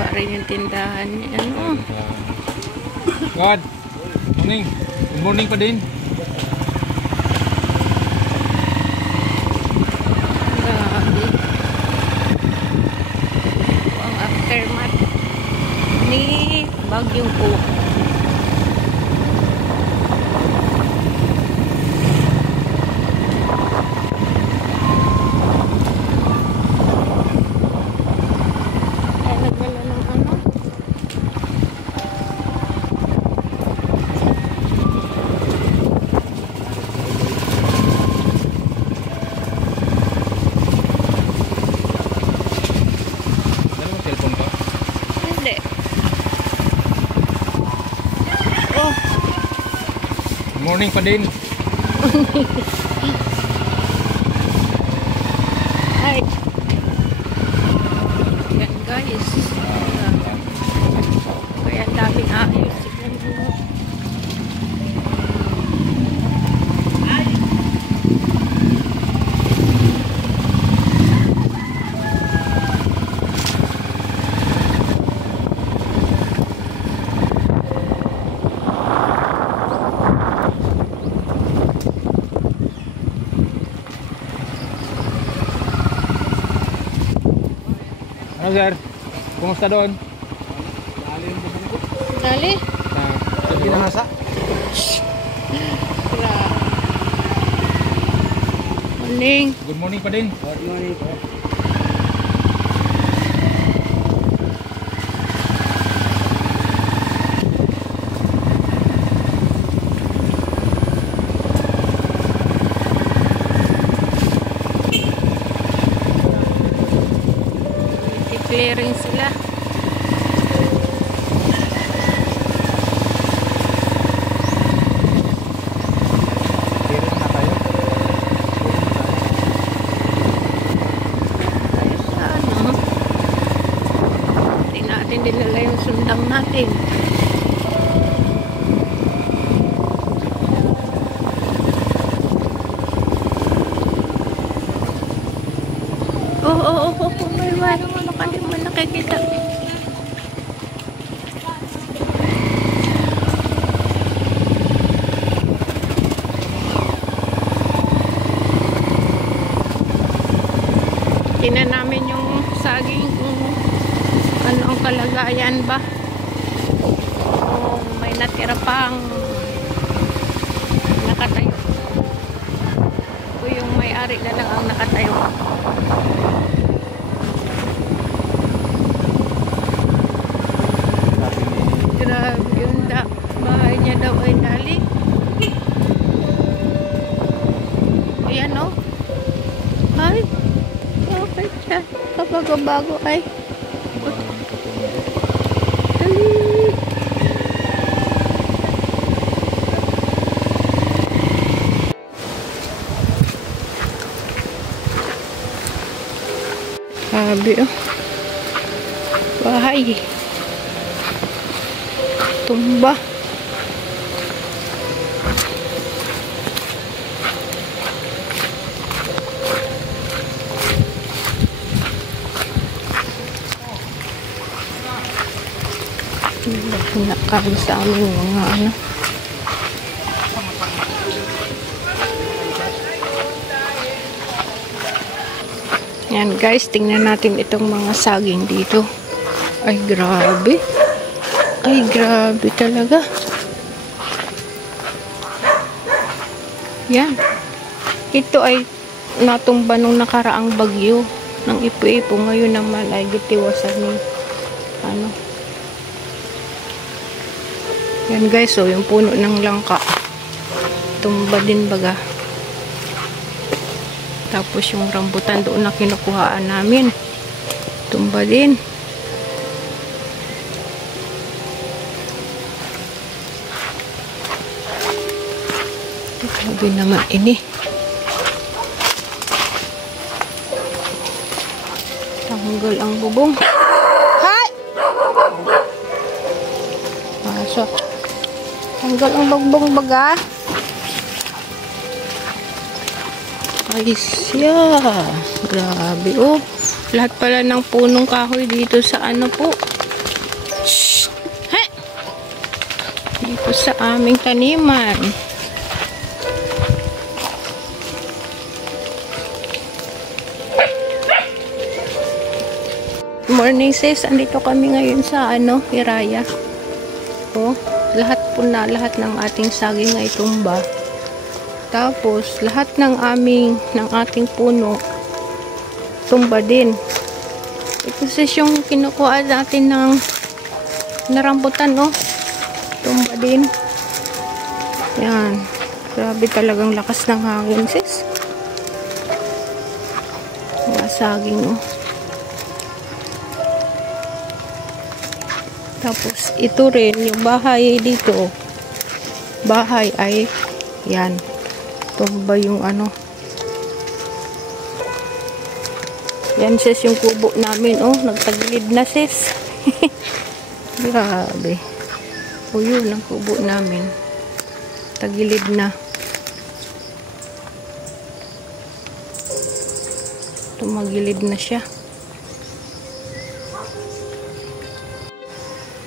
Bumaba rin yung tindahan niya. Ano? God, morning. Good morning pa din. Grabe. Ang aftermath ni Bagyong Po. Morning pa din. Ay. Yan guys. Kaya daming ayos. Tignan mo. Ano sir? Kumusta doon? Dali. Ginahasa? Morning. Good morning pa din. Good morning po. Clearing sila. Clearing na tayo. Ano? Hindi natin dinala yung sundang natin. Oo. May wala mo nakalimutan nakikita. Tingnan namin yung saging kung ano ang kalagayan ba. Kung may natira pang nakatayo. O yung may-ari na lang ang nakatayo. Grabe yun da. Bahay niya daw ay dali. Ayan o. Ay. Okay siya. Kabago-bago ay. Dali. Grabe o. Bahay. Tumba. Nakakali sa amin mga ano. Yan guys, tingnan natin itong mga saging dito. Ay grabe. Ay, grabe talaga. Yan. Ito ay natumba nung nakaraang bagyo ng Ipu-Ipu. Ngayon naman ay gitiwasan ni ano. Yan guys, so yung puno ng langka. Tumba din baga. Tapos yung rambutan doon na kinukuhaan namin. Tumba din. Grabe naman ini. Tanggal ang bubong. Hay! Pasok. Tanggal ang bubong baga. Ay siya. Grabe oh. Lahat pala ng punong kahoy dito sa ano po. dito sa aming taniman. Morning sis, andito kami ngayon sa Hiraya. Oh, lahat ng ating saging ay tumba. Tapos lahat ng ating puno tumba din. Ito sis yung kinukuha natin ng narambutan, oh. Tumba din. Yan. Grabe talagang lakas ng hangin sis. Mga saging, oh. Tapos, ito rin, yung bahay dito, bahay ay, yan, tumba yung yan sis, yung kubo namin, oh, nagtagilid na sis. Grabe. O yun, ang kubo namin. Tagilid na. Tumagilid na siya.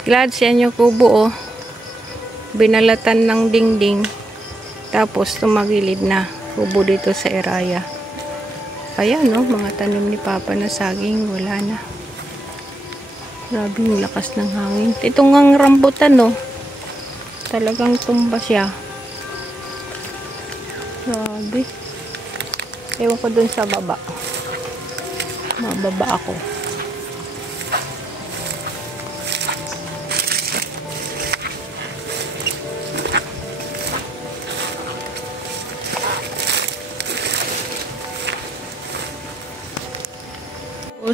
Glad yan yung kubo, oh. Binalatan ng dingding. Tapos tumagilid na. Kubo dito sa Hiraya. Ayan, no, mga tanim ni Papa na saging, wala na. Grabe yung lakas ng hangin. Itong ang rambutan, no. Talagang tumba siya. Grabe. Ewan ko dun sa baba. Mababa ako.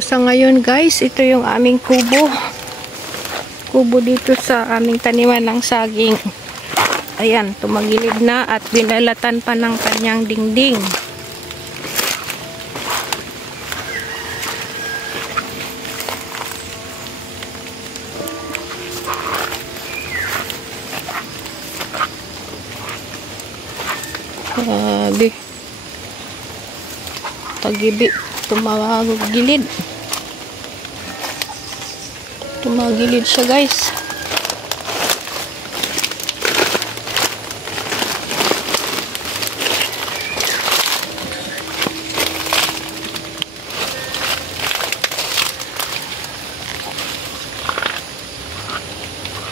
Sa ngayon guys, ito yung aming kubo dito sa aming taniman ng saging. Ayan, tumagilid na at binalatan pa ng kanyang dingding. Grabe, tagibi, tumagilid. Tumagilid siya guys.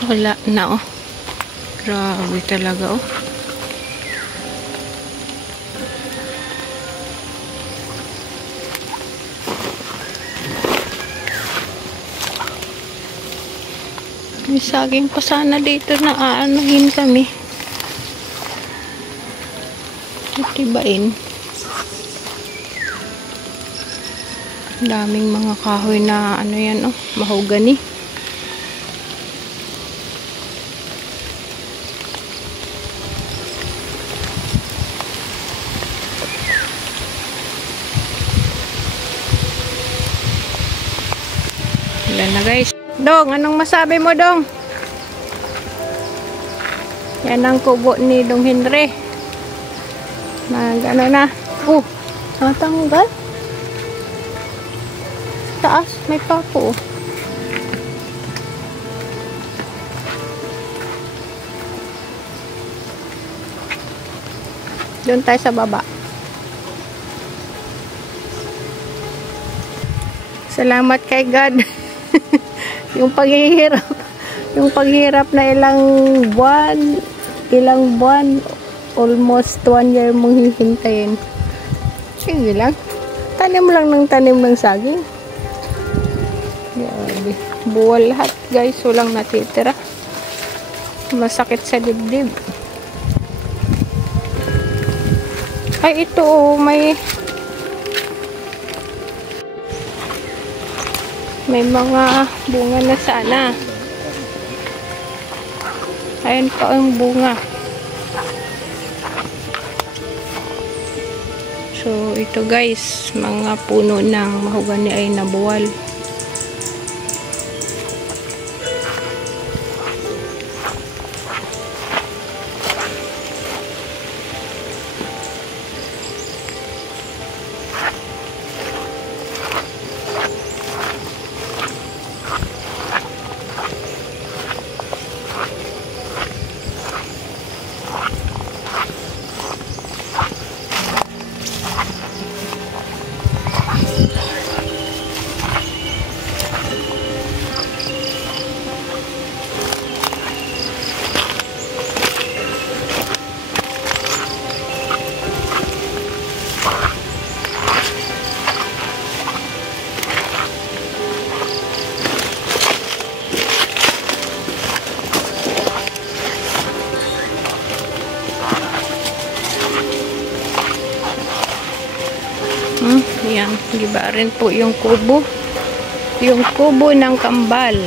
Wala na, oh. Grabe talaga, oh. May saging pa sana dito na aanuhin kami. Titibain. Daming mga kahoy na yan, oh, mahogany. Wala na guys. Dong, anong masabi mo, Dong? Yan ang kubo ni Dong Henry. Gano'n na. Oh, natanggal. Taas, may papo. Doon tayo sa baba. Salamat kay God. yung paghihirap na ilang buwan, almost 1 year mong hihintayin. Sige lang. Tanim lang ng saging. Grabe. Buwal lahat guys. Walang natitira. Masakit sa dibdib. Ay, ito oh, may mga bunga na sana. Ayan pa ang bunga. So, ito guys, mga puno ng mahogany ay nabuwal. Giba rin po yung kubo. Yung kubo ng kambal.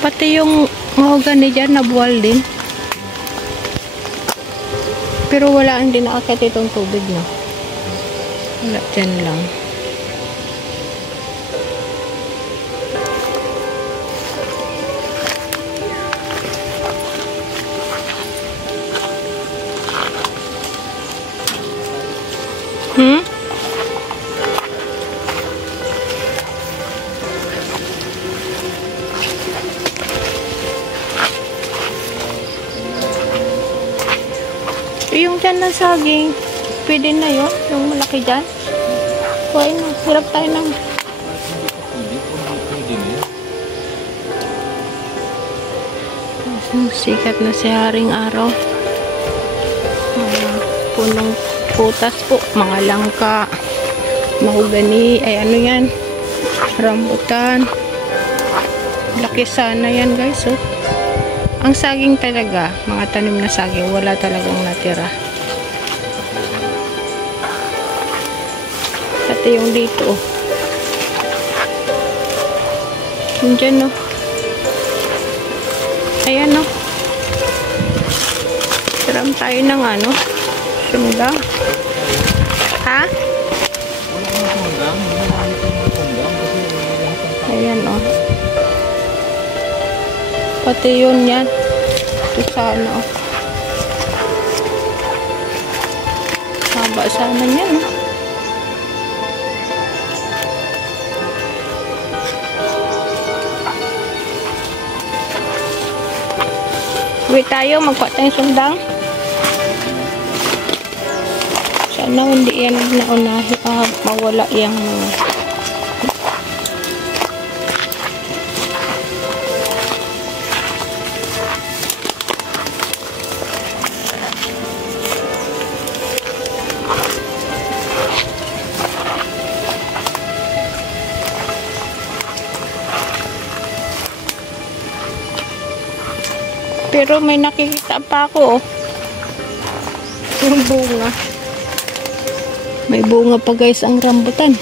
Pati yung mahogany dyan, nabuwal din. Pero wala, hindi nakakit itong tubig, no? Wala, dyan lang. Yung dyan na saging, pwede na yun, yung malaki dyan. Kuhain na, hirap tayo ng... Sikat na si Haring Araw. Punong putas po, mga langka, mahogany, ay ano yan, rambutan. Laki sana yan guys, oh. Ang saging talaga, mga tanim na saging, wala talagang natira. Pati yung dito, oh. Yung dyan, oh. Ayan, oh. Tiram tayo ng ano, sundang. Ha? Ayan, oh. Pati yun yan. Ito sana, oh. Haba sana yan, oh. Wait tayo, magkuha tayong sundang. Sana hindi yan naunahin. Mawala yung mga... Pero may nakikita pa ako, oh. Yung bunga. May bunga pa guys ang rambutan.